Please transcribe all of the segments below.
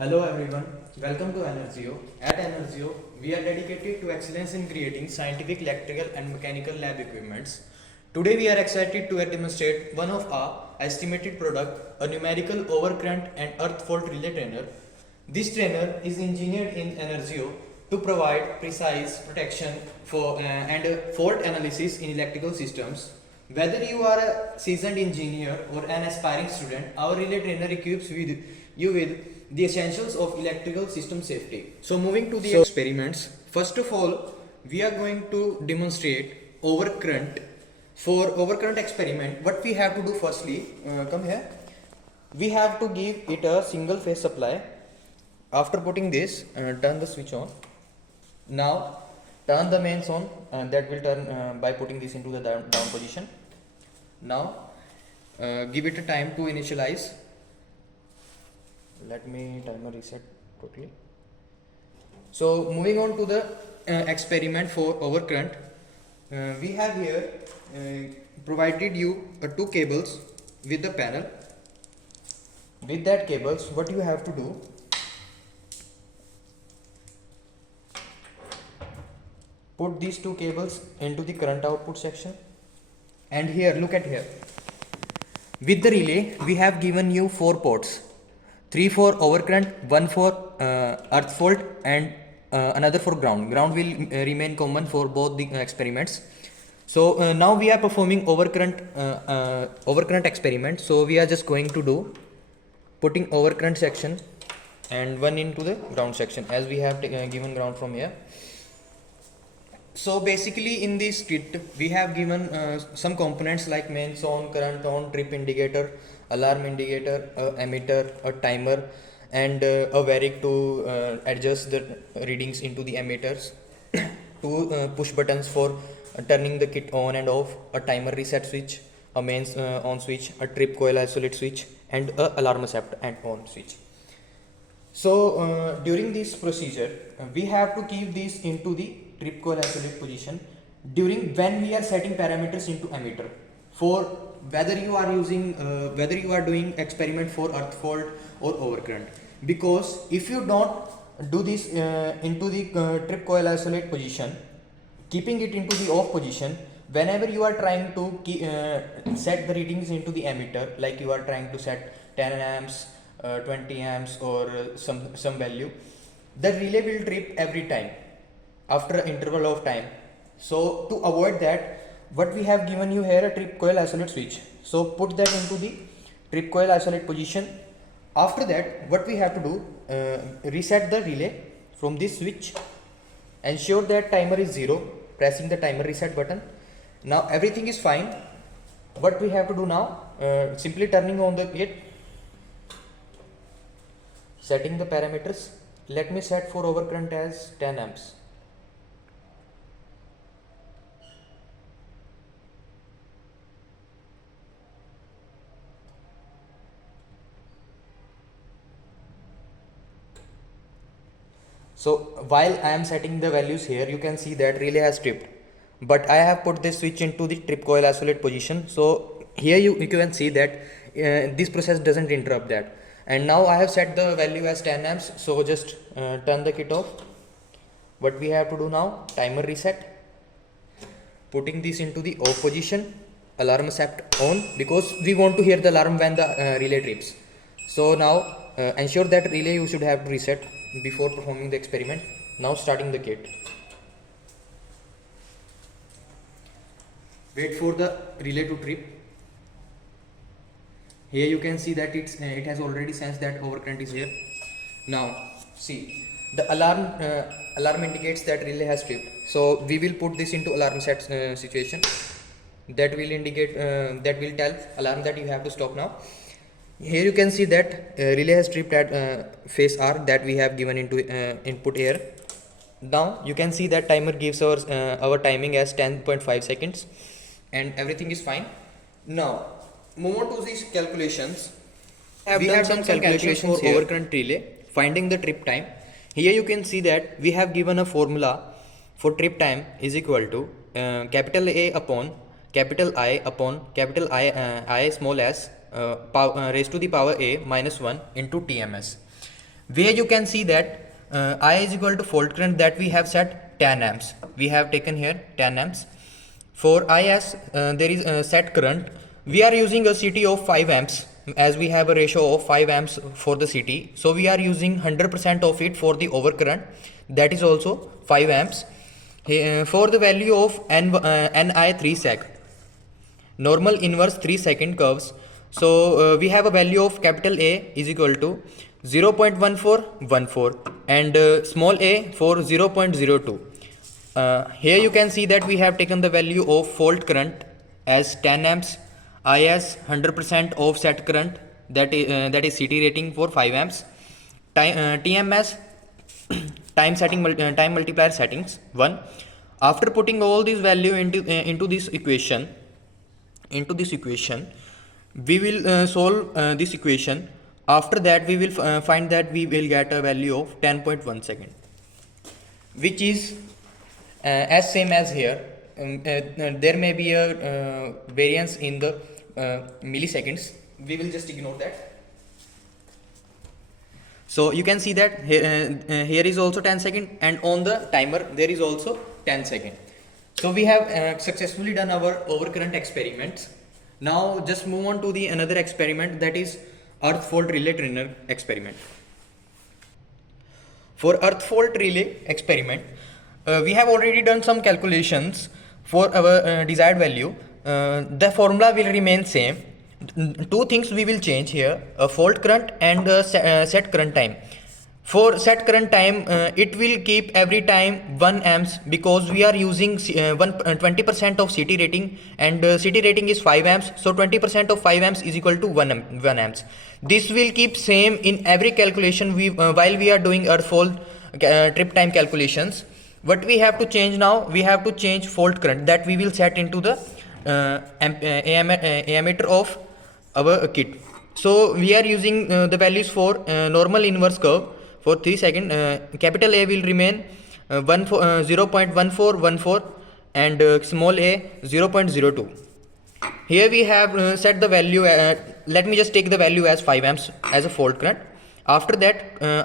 Hello everyone, welcome to Energio. At Energio, we are dedicated to excellence in creating scientific, electrical and mechanical lab equipments. Today we are excited to demonstrate one of our estimated product, a numerical overcurrent and earth fault relay trainer. This trainer is engineered in Energio to provide precise protection for and fault analysis in electrical systems. Whether you are a seasoned engineer or an aspiring student, our relay trainer equips you with the essentials of electrical system safety. So moving to the experiments, first of all, we are going to demonstrate overcurrent. For overcurrent experiment, what we have to do firstly, come here, we have to give it a single phase supply. After putting this, turn the switch on. Now turn the mains on, that will turn by putting this into the down position. Now give it a time to initialize. Let me timer reset totally. So moving on to the experiment for overcurrent, we have here provided you two cables with the panel. With that cables, what you have to do, put these two cables into the current output section, and here look at here. With the relay, we have given you 4 ports. 3 for overcurrent, 1 for earth fault and another for ground. Ground will remain common for both the experiments. So now we are performing overcurrent experiment. So we are just going to do putting overcurrent section and one into the ground section, as we have given ground from here. So basically in this kit we have given some components like mains on, current on, trip indicator, alarm indicator, emitter, a timer and a variac to adjust the readings into the emitters, two push buttons for turning the kit on and off, a timer reset switch, a mains on switch, a trip coil isolate switch and a alarm accept and on switch. So during this procedure we have to keep this into the trip coil isolate position during when we are setting parameters into emitter for whether you are using whether you are doing experiment for earth fault or overcurrent. Because if you don't do this into the trip coil isolate position, keeping it into the off position, whenever you are trying to set the readings into the emitter, like you are trying to set 10 amps 20 amps or some value, the relay will trip every time after an interval of time. So to avoid that, what we have given you here, a trip coil isolate switch. So put that into the trip coil isolate position. After that, what we have to do, reset the relay from this switch, ensure that timer is 0, pressing the timer reset button. Now everything is fine. What we have to do now, simply turning on the gate, setting the parameters. Let me set for overcurrent as 10 amps. So while I am setting the values here, you can see that relay has tripped, but I have put this switch into the trip coil isolate position. So here you can see that this process doesn't interrupt that. And now I have set the value as 10 amps. So just turn the kit off. What we have to do now, timer reset, putting this into the off position, alarm set on, because we want to hear the alarm when the relay trips. So now ensure that relay you should have to reset before performing the experiment. Now starting the kit. Wait for the relay to trip. Here you can see that it has already sensed that overcurrent is here. Now see, the alarm indicates that relay has tripped. So we will put this into alarm set situation. That will indicate that will tell alarm that you have to stop now. Here you can see that relay has tripped at phase R that we have given into input here. Now you can see that timer gives our timing as 10.5 seconds and everything is fine. Now move on to these calculations. We have done some calculations for overcurrent relay, finding the trip time. Here you can see that we have given a formula for trip time is equal to capital A upon capital I upon capital I small s raised to the power a minus 1 into TMS. where you can see that I is equal to fault current that we have set 10 amps. We have taken here 10 amps. For IS there is set current. We are using a CT of 5 amps as we have a ratio of 5 amps for the CT. So we are using 100% of it for the overcurrent, that is also 5 amps. For the value of NI 3 sec, normal inverse 3 second curves. So we have a value of capital A is equal to 0.1414 and small a for 0.02. Here you can see that we have taken the value of fault current as 10 amps, IS 100% of set current, that is CT rating for 5 amps, TMS time multiplier settings 1. After putting all these value into this equation, we will solve this equation. After that we will find that we will get a value of 10.1 second, which is as same as here. There may be a variance in the milliseconds. We will just ignore that. So you can see that here is also 10 second, and on the timer there is also 10 second. So we have successfully done our overcurrent experiments. Now just move on to the another experiment, that is earth fault relay trainer experiment. For earth fault relay experiment, we have already done some calculations for our desired value. The formula will remain same. Two things we will change here: a fault current and set current time. For set current time, it will keep every time 1 amps because we are using 20% of CT rating, and CT rating is 5 amps. So 20% of 5 amps is equal to 1 amps. This will keep same in every calculation while we are doing earth fault trip time calculations. What we have to change now, we have to change fault current that we will set into the ammeter of our kit. So we are using the values for normal inverse curve for 3 second. Capital A will remain 0.1414 and small a 0.02. Here we have set the value, let me just take the value as 5 amps as a fault current. After that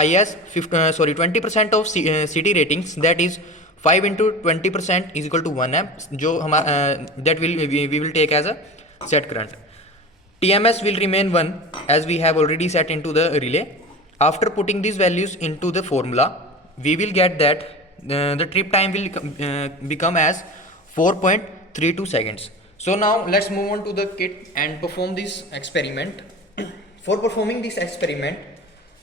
IS 20% of CT ratings, that is 5 into 20% is equal to 1 amp, that we will take as a set current. TMS will remain 1 as we have already set into the relay. After putting these values into the formula, we will get that the trip time will become as 4.32 seconds. So now let's move on to the kit and perform this experiment. For performing this experiment,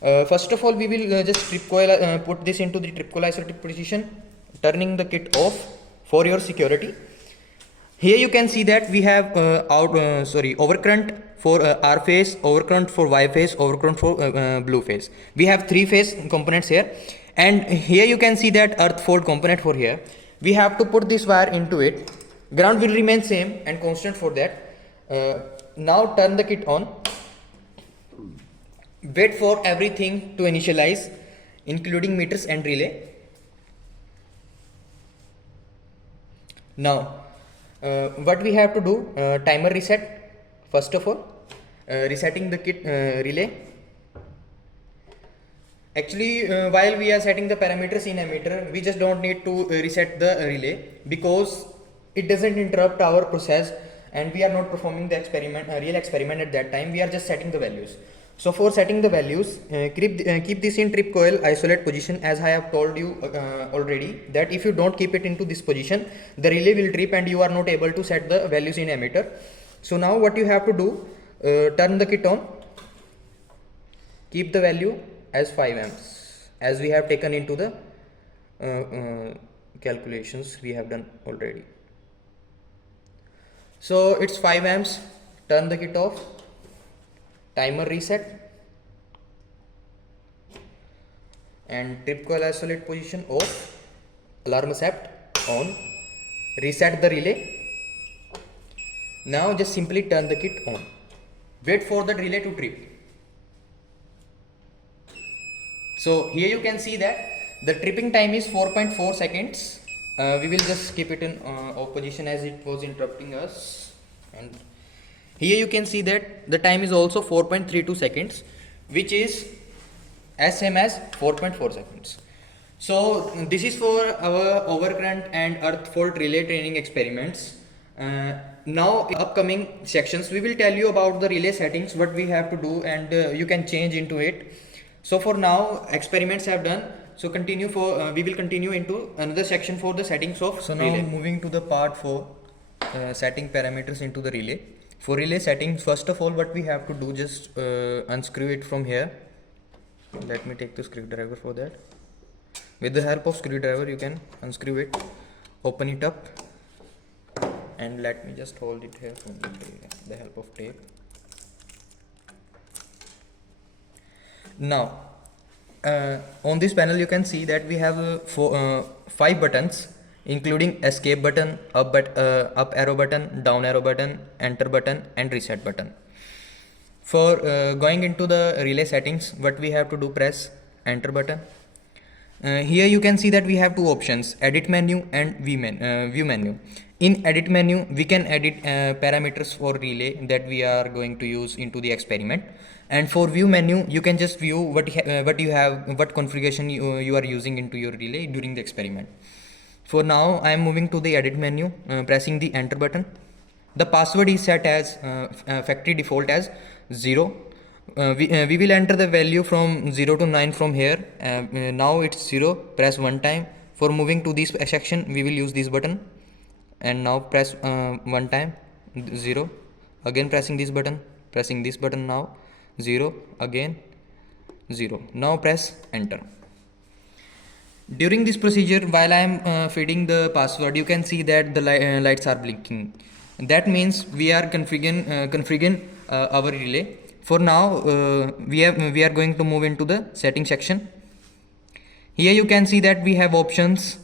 first of all we will just trip coil, put this into the trip coil isolected position, turning the kit off for your security. Here you can see that we have overcurrent for R phase, overcurrent for Y phase, overcurrent for blue phase. We have 3 phase components here, and here you can see that earth fault component for here. We have to put this wire into it. Ground will remain same and constant for that. Now turn the kit on. Wait for everything to initialize, including meters and relay. Now what we have to do, timer reset. First of all, resetting the kit relay. Actually while we are setting the parameters in ammeter, we just don't need to reset the relay because it doesn't interrupt our process, and we are not performing the real experiment at that time. We are just setting the values. So for setting the values, keep this in trip coil isolate position, as I have told you already that if you don't keep it into this position, the relay will trip and you are not able to set the values in ammeter. So now what you have to do, turn the kit on, keep the value as 5 amps as we have taken into the calculations we have done already. So it's 5 amps, turn the kit off, timer reset, and trip coil isolate position off, alarm accept on, reset the relay. Now just simply turn the kit on. Wait for the relay to trip. So here you can see that the tripping time is 4.4 seconds. We will just keep it in off position as it was interrupting us. And here you can see that the time is also 4.32 seconds, which is as same as 4.4 seconds. So this is for our overcurrent and earth fault relay training experiments. Now in upcoming sections we will tell you about the relay settings, what we have to do, and you can change into it. So for now experiments have done, so continue for we will continue into another section for the settings of relay. Moving to the part 4, setting parameters into the relay. For relay settings, first of all what we have to do, just unscrew it from here. Let me take the screwdriver for that. With the help of screwdriver you can unscrew it, open it up, and let me just hold it here with the help of tape. Now on this panel you can see that we have 5 buttons, including escape button, up arrow button, down arrow button, enter button, and reset button. For going into the relay settings, what we have to do, press enter button. Here you can see that we have two options, edit menu and view menu. In edit menu we can edit parameters for relay that we are going to use into the experiment, and for view menu you can just view what configuration you are using into your relay during the experiment. For now I am moving to the edit menu, pressing the enter button. The password is set as factory default as 0. We will enter the value from 0 to 9 from here. Now it's 0. Press one time. For moving to this section we will use this button, and now press one time, 0. Again pressing this button, now 0, again 0. Now press enter. During this procedure, while I am feeding the password, you can see that the lights are blinking. That means we are configuring our relay. For now we are going to move into the setting section. Here you can see that we have options,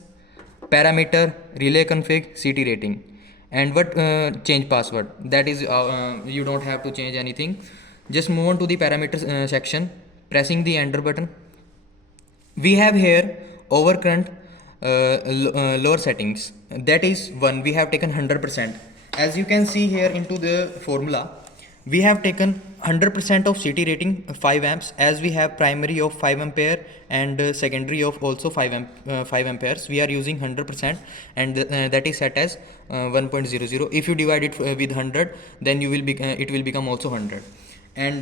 parameter, relay config, CT rating, and what change password. That is you don't have to change anything. Just move on to the parameters section, pressing the enter button. We have here overcurrent lower settings, that is 1. We have taken 100%. As you can see here into the formula, we have taken 100% of CT rating 5 amps, as we have primary of 5 ampere and secondary of also 5 amperes. We are using 100%, and that is set as 1.00. If you divide it with 100, then you will it will become also 100. And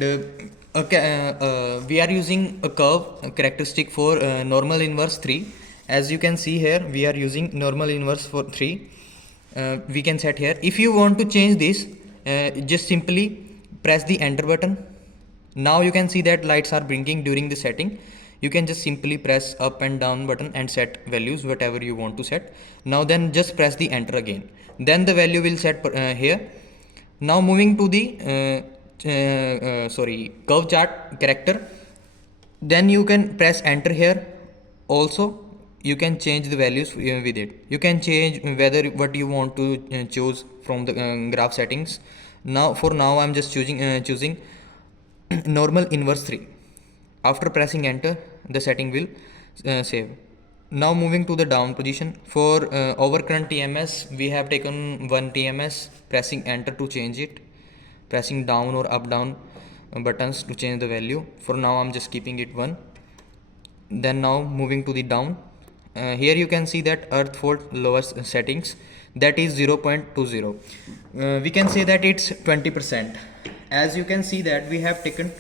we are using a curve characteristic for normal inverse 3. As you can see here, we are using normal inverse for 3. We can set here. If you want to change this, just simply press the enter button. Now you can see that lights are blinking during the setting. You can just simply press up and down button and set values whatever you want to set. Now then just press the enter again, then the value will set here. Now moving to the curve chart character, then you can press enter here. Also you can change the values with it. You can change what you want to choose from the graph settings. Now for now I'm just choosing normal inverse 3. After pressing enter, the setting will save. Now moving to the down position, for overcurrent TMS we have taken 1 TMS, pressing enter to change it, pressing down or up down buttons to change the value. For now I'm just keeping it 1. Then now moving to the down, here you can see that earth fault lower settings, that is 0.20. We can say that it's 20%. As you can see that we have taken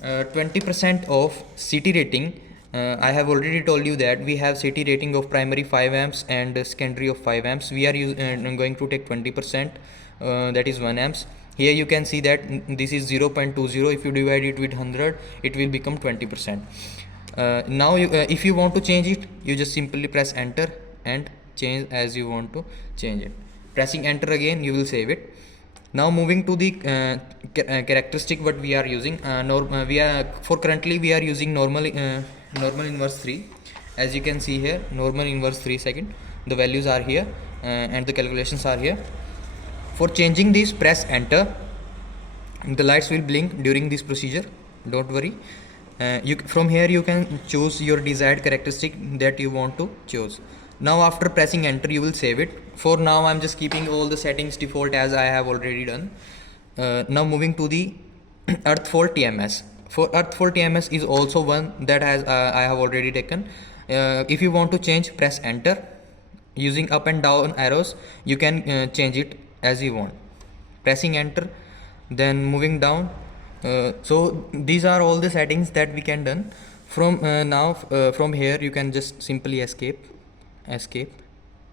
20% of CT rating. I have already told you that we have CT rating of primary 5 amps and secondary of 5 amps. We are going to take 20%, that is 1 amps. Here you can see that this is 0.20. If you divide it with 100, it will become 20%. Now if you want to change it, you just simply press enter and change as you want to change it. Pressing enter again, you will save it. Now moving to the characteristic what we are using. Currently we are using normal inverse 3. As you can see here, normal inverse 3 second. The values are here and the calculations are here. For changing this, press enter. The lights will blink during this procedure. Don't worry. From here you can choose your desired characteristic that you want to choose. Now after pressing enter, you will save it. For now I'm just keeping all the settings default as I have already done. Now moving to the earth fault TMS. For earth for TMS is also one that has I have already taken. If you want to change, press enter. Using up and down arrows, you can change it as you want. Pressing enter, then moving down. So these are all the settings that we can done. From now from here you can just simply escape, escape,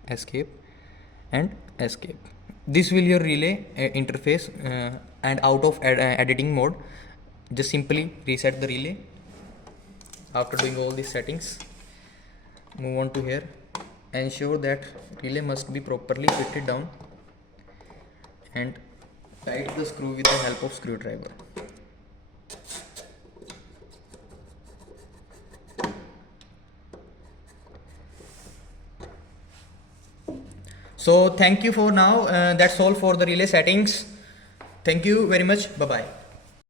escape, and escape. This will your relay interface, and out of editing mode, just simply reset the relay. After doing all these settings, move on to here. Ensure that relay must be properly fitted down and tight the screw with the help of screwdriver. So thank you for now. That's all for the relay settings. Thank you very much. Bye bye.